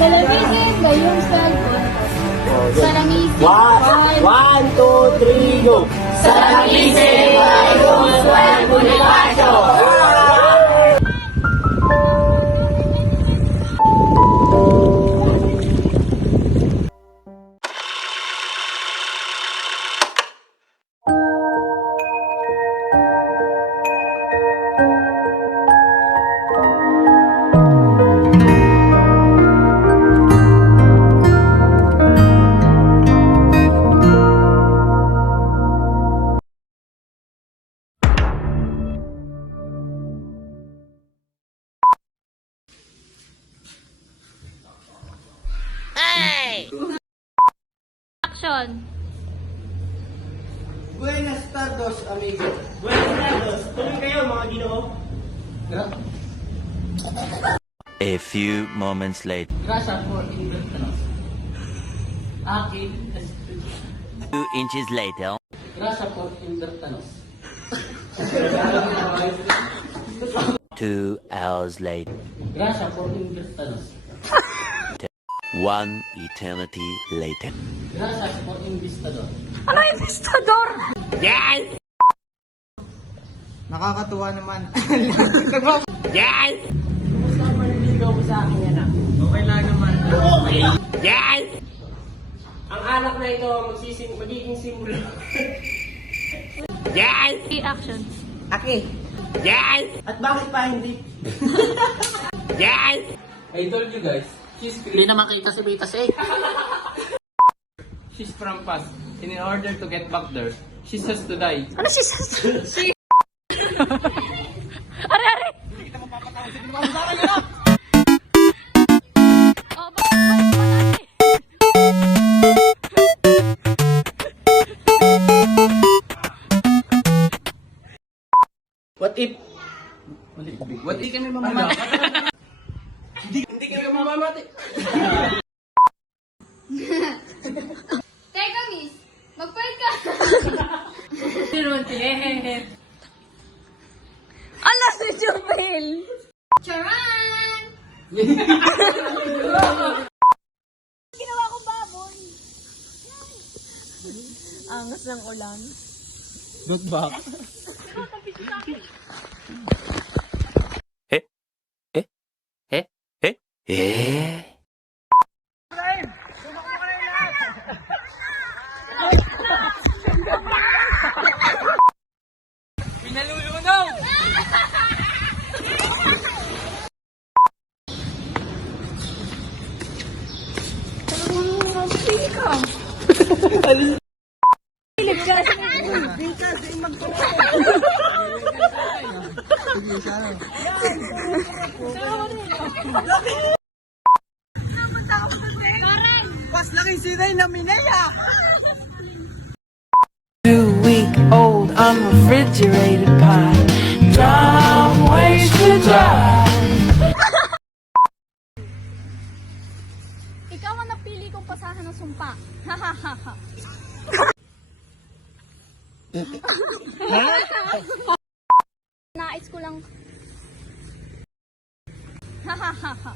Salamitin ba yung cellphone? Salamitin. One, two, three, go! Salamitin ba yung cellphone ni Pacho? Action! Buenas tardes, amigo. Buenas tardes. Tuloy kayo, mga ginoo. A few moments later. Grasa for invertanos. Akin, 2 inches later. grasa for invertanos. 2 hours later. Grasa for invertanos. 1 eternity later. Grasa for investador. Ano yung pistador? Yes! Nakakatuwa naman. Yes! Kumusta ang maniligaw ko sa akin yan ah? Okay lang naman. Okay! Yes! Ang anak na ito magiging simula. Yes! Action! Aki. Yes! At bakit pa hindi? Yes! I told you guys, Hindi naman kita si Beta Say. she's from past. And in order to get back there, she has to die. Ano si Are, are! Oh, bakit? What if? What di kami mamamati? Hindi kami mamamati. Teka, miss. Mag-fight ka. Ala, si Jubel! Charan! Ginawa ko baboy. Angas ng ulan. Look back. Eh? Pinalulunaw! Pas laki sinay na minaya. 2-week-old unrefrigerated pie. Dumb ways to die. Ikaw ang napili kong pasahan ng sumpa. Hahaha. Nais ko lang. Hahaha.